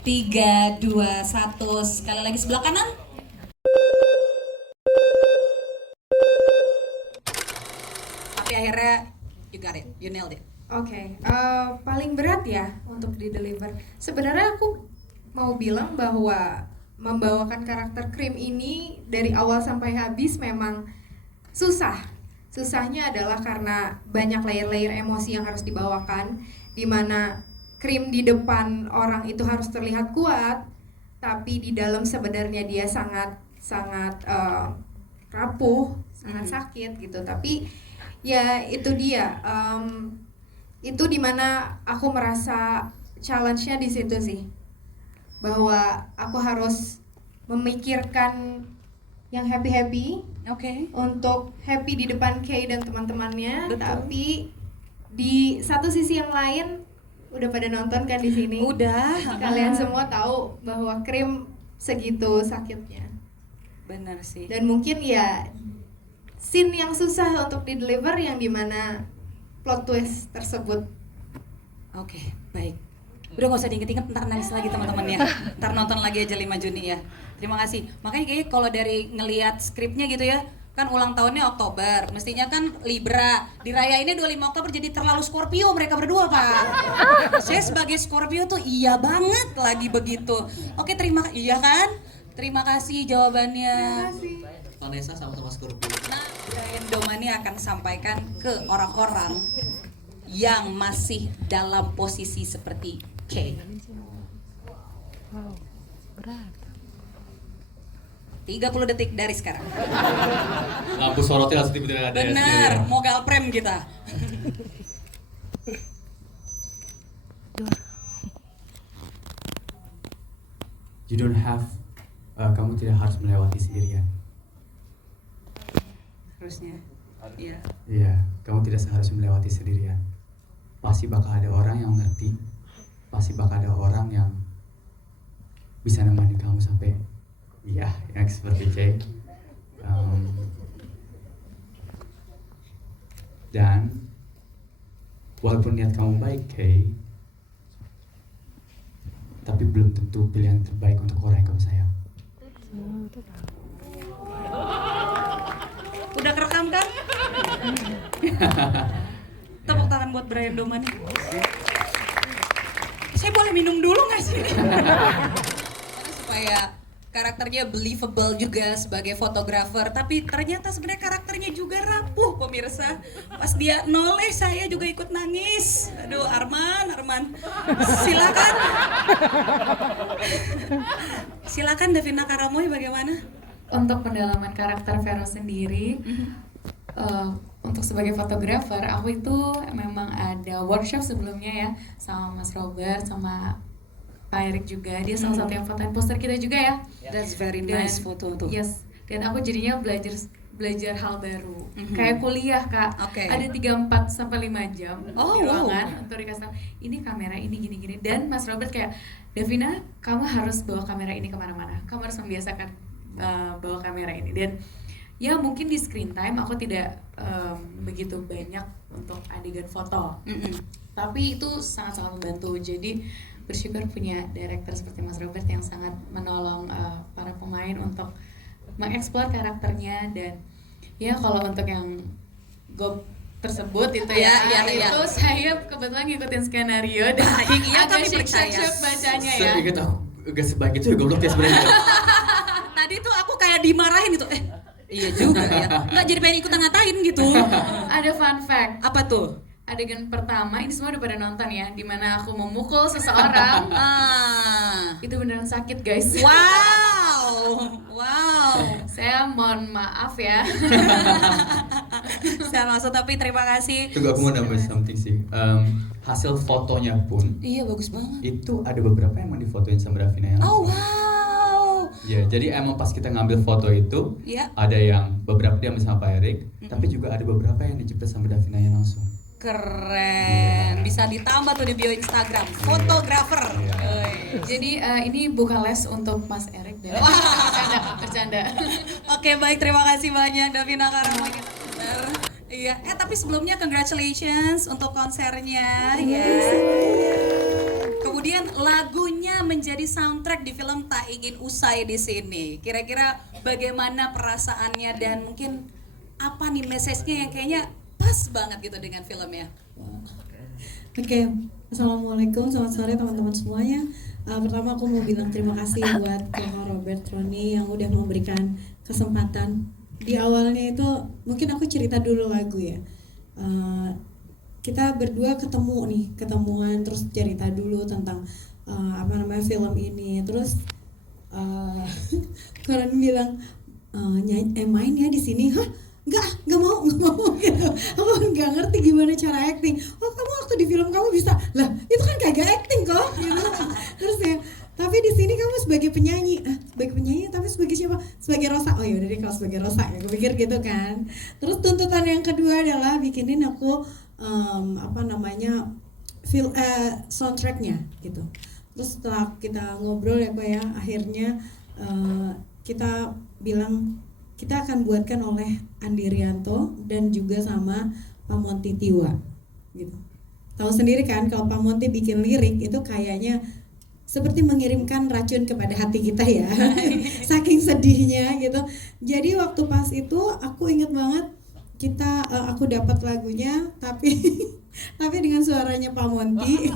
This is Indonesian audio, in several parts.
3, 2, 1. Sekali lagi sebelah kanan. Tapi akhirnya you got it, you nailed it. Oke, paling berat ya untuk di deliver. Sebenarnya aku mau bilang bahwa membawakan karakter Krim ini dari awal sampai habis memang susah. Susahnya adalah karena banyak layer-layer emosi yang harus dibawakan, di mana Krim di depan orang itu harus terlihat kuat, tapi di dalam sebenarnya dia sangat rapuh, sangat sakit gitu. Tapi ya itu dia. Itu dimana aku merasa challenge-nya di situ sih, bahwa aku harus memikirkan yang happy Oke. untuk happy di depan Kay dan teman-temannya. Betul. Tapi di satu sisi yang lain, udah pada nonton kan di sini, Udah. kalian semua tahu bahwa Krim segitu sakitnya, Benar sih. dan mungkin ya scene yang susah untuk di deliver yang dimana plot twist tersebut. Oke, baik. Udah gak usah diinget-inget, ntar nangis lagi teman-teman ya. Ntar nonton lagi aja 5 Juni ya. Terima kasih. Makanya kayaknya kalau dari ngelihat skripnya gitu ya, kan ulang tahunnya Oktober, mestinya kan Libra. Dirayainnya 25 Oktober jadi terlalu Scorpio mereka berdua, Pak. Saya sebagai Scorpio tuh iya banget lagi begitu. Oke, iya kan? Terima kasih jawabannya. Terima kasih. Vanessa sama-sama Scorpio. Nah, Brian Domani akan sampaikan ke orang-orang yang masih dalam posisi seperti Kay. 30 detik dari sekarang. Lampu sorotnya langsung tiba-tiba ada. Benar, mau galprem kita. You don't have, kamu tidak harus melewati sendirian. Harusnya. Iya. Iya, kamu tidak seharusnya melewati sendirian. Pasti bakal ada orang yang ngerti. Pasti bakal ada orang yang bisa nemenin kamu sampai, iya, yang seperti Kay. Dan walaupun niat kamu baik, Kay, tapi belum tentu pilihan terbaik untuk orang yang kamu sayang. Udah kerekam kan? Tepuk tangan buat Brian Domani. Saya boleh minum dulu nggak sih? Karena supaya karakternya believable juga sebagai fotografer, tapi ternyata sebenarnya karakternya juga rapuh, pemirsa. Pas dia noleh saya juga ikut nangis. Aduh, Arman. Silakan. Silakan Davina Karamoy, bagaimana? Untuk pendalaman karakter Vero sendiri, untuk sebagai fotografer, aku itu memang ada workshop sebelumnya ya sama Mas Robert, sama Pak Erik juga. Dia salah satu yang fotoin poster kita juga ya. That's very nice foto tuh. Yes, dan aku jadinya belajar hal baru. Kayak kuliah, Kak. Oke. Ada 3-4 sampai 5 jam Oh, di wow. ruangan untuk dikasih tahu, ini kamera ini gini-gini. Dan Mas Robert kayak, Davina, kamu harus bawa kamera ini kemana-mana. Kamu harus membiasakan bawa kamera ini. Dan ya mungkin di screen time aku tidak begitu banyak untuk adegan foto. Tapi itu sangat-sangat membantu. Jadi bersyukur punya director seperti Mas Robert yang sangat menolong para pemain untuk mengeksplor karakternya. Dan ya kalau untuk yang GOP tersebut itu itu saya kebetulan ngikutin skenario dan Iya, agak tapi percaya. syok bacanya ya. Saya ingat aku gak sebaik itu ya, goblok ya sebenarnya. Tadi tuh aku kayak dimarahin gitu. Iya juga ya. Nggak jadi pengen ikutan ngatain gitu. Ada fun fact. Apa tuh? Adegan pertama, ini semua udah pada nonton ya, dimana aku memukul seseorang. Itu beneran sakit guys. Wow. Saya mohon maaf ya. Saya langsung, tapi terima kasih. Tunggu, aku mau nambahin something sih. Hasil fotonya pun Iya, bagus banget. itu ada beberapa yang emang difotoin sama Davina yang Oh langsung. wow. Ya, jadi emang pas kita ngambil foto itu, Iya. ada yang beberapa diambil sama Pak Erik, tapi juga ada beberapa yang dijepit sama Davina yang langsung. Keren. Bisa ditambah tuh di bio Instagram. Fotografer. Jadi ini bukan les untuk Mas Erik dan bercanda. Oke, baik, terima kasih banyak Davina Karamoy. Iya, tapi sebelumnya congratulations untuk konsernya. Yes. Kemudian kemudian lagunya menjadi soundtrack di film Tak Ingin Usai di sini. Kira-kira bagaimana perasaannya dan mungkin apa nih message-nya yang kayaknya pas banget gitu dengan filmnya? Oke, assalamualaikum, selamat sore teman-teman semuanya. Pertama aku mau bilang terima kasih buat Kakak Robert Roni yang udah memberikan kesempatan. Di awalnya itu mungkin aku cerita dulu lagu ya. Kita berdua ketemuan terus cerita dulu tentang film ini. Terus Koran bilang main ya di sini. Hah? Nggak mau gitu. Aku nggak ngerti gimana cara acting. Oh, kamu waktu di film kamu bisa. Lah, itu kan kagak acting kok gitu. Terus ya, tapi di sini kamu sebagai penyanyi. Sebagai penyanyi tapi sebagai siapa? Sebagai Rosa. Oh ya udah deh kalau sebagai Rosa ya. Aku pikir gitu kan. Terus tuntutan yang kedua adalah bikinin aku soundtracknya gitu. Terus setelah kita ngobrol ya kok ya, akhirnya kita bilang kita akan buatkan oleh Andi Rianto dan juga sama Pak Monty Tiwa gitu. Tahu sendiri kan kalau Pak Monty bikin lirik itu kayaknya seperti mengirimkan racun kepada hati kita ya. Saking sedihnya gitu. Jadi waktu pas itu aku inget banget aku dapat lagunya tapi tapi dengan suaranya Pak Monty.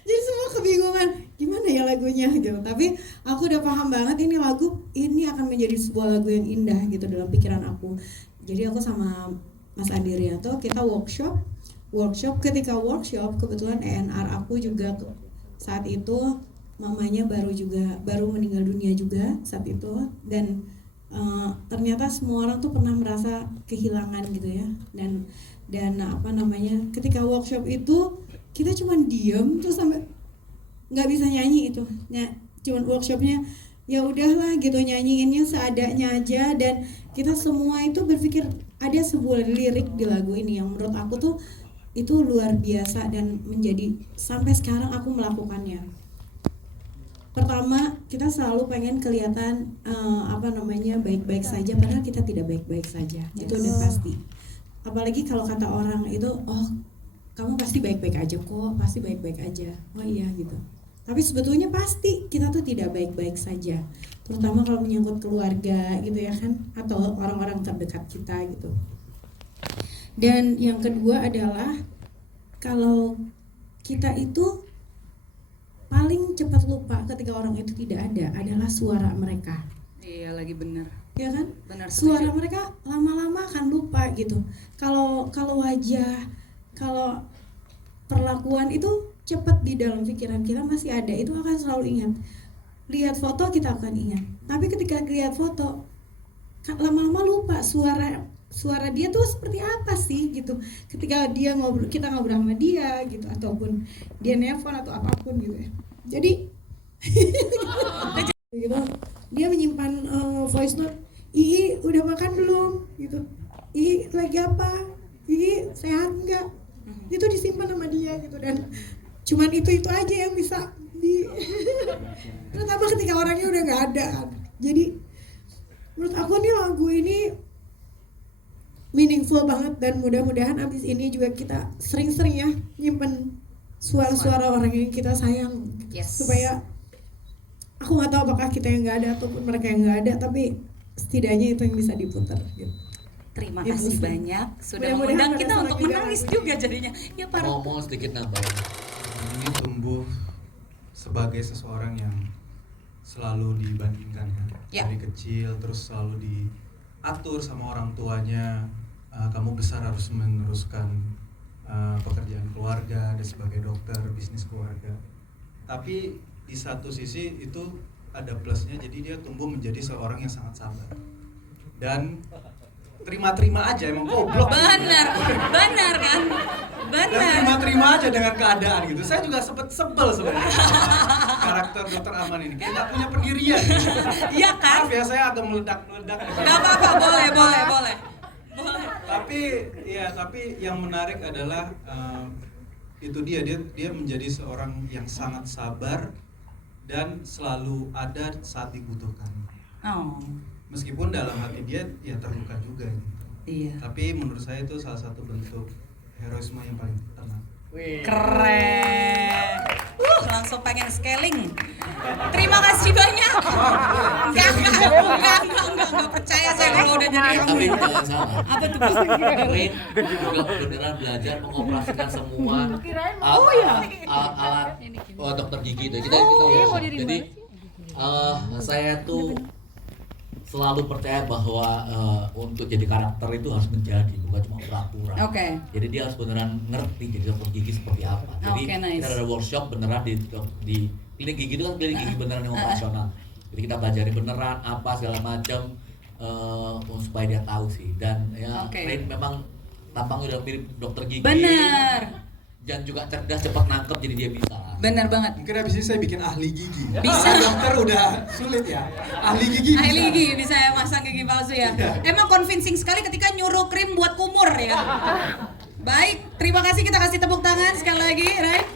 jadi semua kebingungan gimana ya lagunya gitu. Tapi aku udah paham banget ini lagu ini akan menjadi sebuah lagu yang indah gitu dalam pikiran aku. Jadi aku sama Mas Andi Rianto kita workshop. Ketika workshop kebetulan ENR aku juga saat itu mamanya baru meninggal dunia juga saat itu. Dan ternyata semua orang tuh pernah merasa kehilangan gitu ya. Dan ketika workshop itu kita cuman diem terus sampai nggak bisa nyanyi itu. Cuman workshopnya ya udahlah gitu, nyanyiinnya seadanya aja. Dan kita semua itu berpikir ada sebuah lirik di lagu ini yang menurut aku tuh itu luar biasa dan menjadi sampai sekarang aku melakukannya. Pertama, kita selalu pengen kelihatan baik-baik saja, padahal kita tidak baik-baik saja. Yes. Itu udah pasti. Apalagi kalau kata orang itu, oh kamu pasti baik-baik aja kok, pasti baik-baik aja. Oh iya gitu. Tapi sebetulnya pasti kita tuh tidak baik-baik saja. Terutama kalau menyangkut keluarga gitu ya kan, atau orang-orang terdekat kita gitu. Dan yang kedua adalah kalau kita itu paling cepat lupa ketika orang itu tidak ada adalah suara mereka. Iya lagi bener. Ya kan? Benar. Suara mereka lama-lama akan lupa gitu. Kalau wajah, kalau perlakuan itu cepat di dalam pikiran kita masih ada, itu akan selalu ingat. Lihat foto kita akan ingat. Tapi ketika lihat foto lama-lama lupa suara dia tuh seperti apa sih gitu. Ketika kita ngobrol sama dia gitu ataupun dia nelpon atau apapun gitu ya. Jadi gitu, dia menyimpan voice note, "Ii udah makan belum?" gitu. "Ii lagi apa? Ii sehat enggak?" Itu disimpan sama dia gitu. Dan cuman itu aja yang bisa terutama ketika orangnya udah nggak ada. Jadi menurut aku nih lagu ini meaningful banget dan mudah-mudahan abis ini juga kita sering-sering ya nyimpen suara-suara orang yang kita sayang. Yes. Supaya aku nggak tahu apakah kita yang nggak ada ataupun mereka yang nggak ada, tapi setidaknya itu yang bisa diputar gitu. Terima Ya, kasih Bus. banyak sudah Mudah-mudahan mengundang pada kita saat untuk juga menangis lagunya. juga jadinya. Ya para Ngomong sedikit nambah. Ini tumbuh sebagai seseorang yang selalu dibandingkan kan, Ya. dari kecil terus selalu diatur sama orang tuanya, kamu besar harus meneruskan pekerjaan keluarga dan sebagai dokter, bisnis keluarga. Tapi di satu sisi itu ada plusnya, jadi dia tumbuh menjadi seorang yang sangat sabar dan terima-terima aja, emang goblok. benar kan? Dan Benar. terima-terima aja dengan keadaan gitu. Saya juga sempet sebel sebenarnya sama karakter Dokter Aman ini, kayak gak punya pendirian. Iya kan? Maaf ya, saya agak meledak-meledak. Gak apa-apa, boleh. Tapi yang menarik adalah itu dia menjadi seorang yang sangat sabar dan selalu ada saat dibutuhkan. Oh, Meskipun dalam hati dia ya terluka juga gitu. iya. Tapi menurut saya itu salah satu bentuk heroisme yang paling Keren. Langsung pengen scaling. Terima kasih banyak. Enggak percaya saya kalau udah jadi kamu. Tapi jangan salah. Apa tuh? Rain juga beneran belajar mengoperasikan semua alat dokter gigi itu. Kita workshop. Jadi saya tuh selalu percaya bahwa untuk jadi karakter itu harus menjadi, bukan cuma pura-pura. Oke. Jadi dia harus beneran ngerti jadi dokter gigi seperti apa. Jadi Oke, nice. kita ada workshop beneran di klinik gigi itu kan klinik gigi beneran yang operasional. Jadi kita pelajari beneran apa segala macam supaya dia tahu sih. Dan ya Oke. Rain memang tampangnya udah mirip dokter gigi. Bener. Dan juga cerdas, cepat nangkep, jadi dia bisa. Bener banget. Mungkin habis ini saya bikin ahli gigi. Bisa. Dokter udah sulit ya. Ahli gigi bisa. Ahli gigi bisa ya masang gigi palsu ya. Emang convincing sekali ketika nyuruh krim buat kumur ya. Baik, terima kasih, kita kasih tepuk tangan sekali lagi, right?